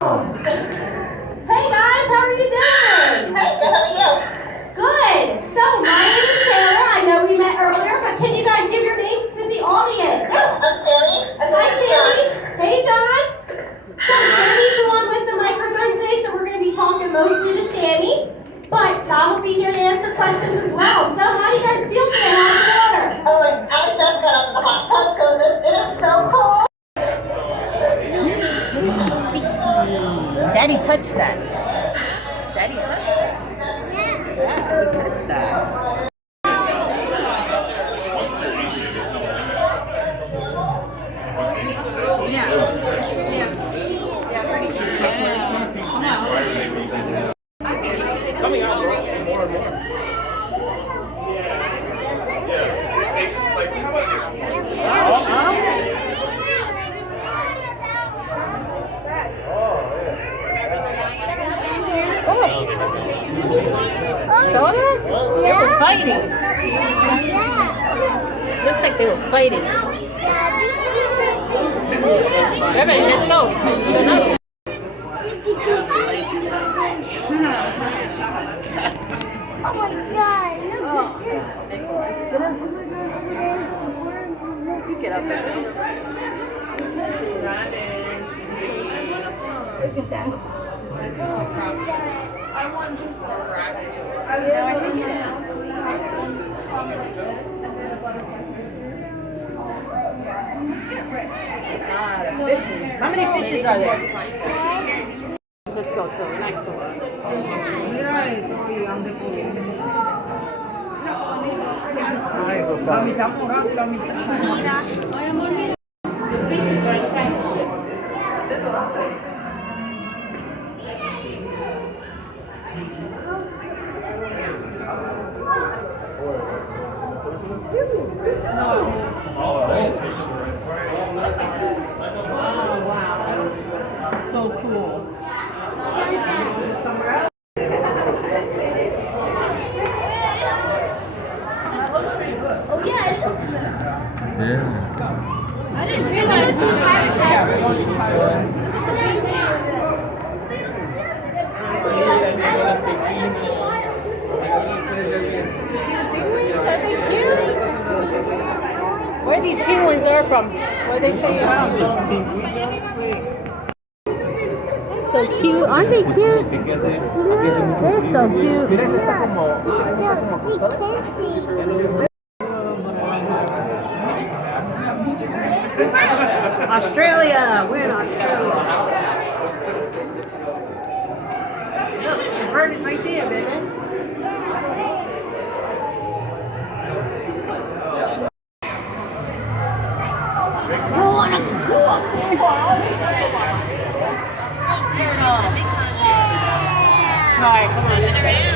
Hey guys, how are you doing? Hey, good, how are you? Good. So my name is Sarah. I know we met earlier, but can you guys give your names to the audience? Yeah, I'm Sammy, and Hi, this is John. Sammy. Hey, John. So Sammy's the one with the microphone today, so we're going to be talking mostly to Sammy. But John will be here to answer questions as well. So how do you guys feel today? How's the water? Oh, and I just got out of the hot tub, so it is so cold. Daddy touched that. Daddy touched that. Yeah, he touched that. Coming out more and more. Yeah. They just like, how about this one? Saw that? They were fighting. Looks like they were fighting. Everybody, let's go. So now. Oh my god, look at this. You get up there. Look at that. I want just the radish. No, I think it is. How many fishes are there? Let's go to the next one. The fishes are inside the ship. That's what I'm saying. Oh, wow. So cool. Oh yeah, it is. Yeah. I didn't realize you See the penguins? Are they cute? Where these penguins are from? Where they say so cute, aren't they cute? They're so cute. Australia, we're in Australia. Look, the bird is right there, baby. You wanna go up there? Turn on. Alright, come on.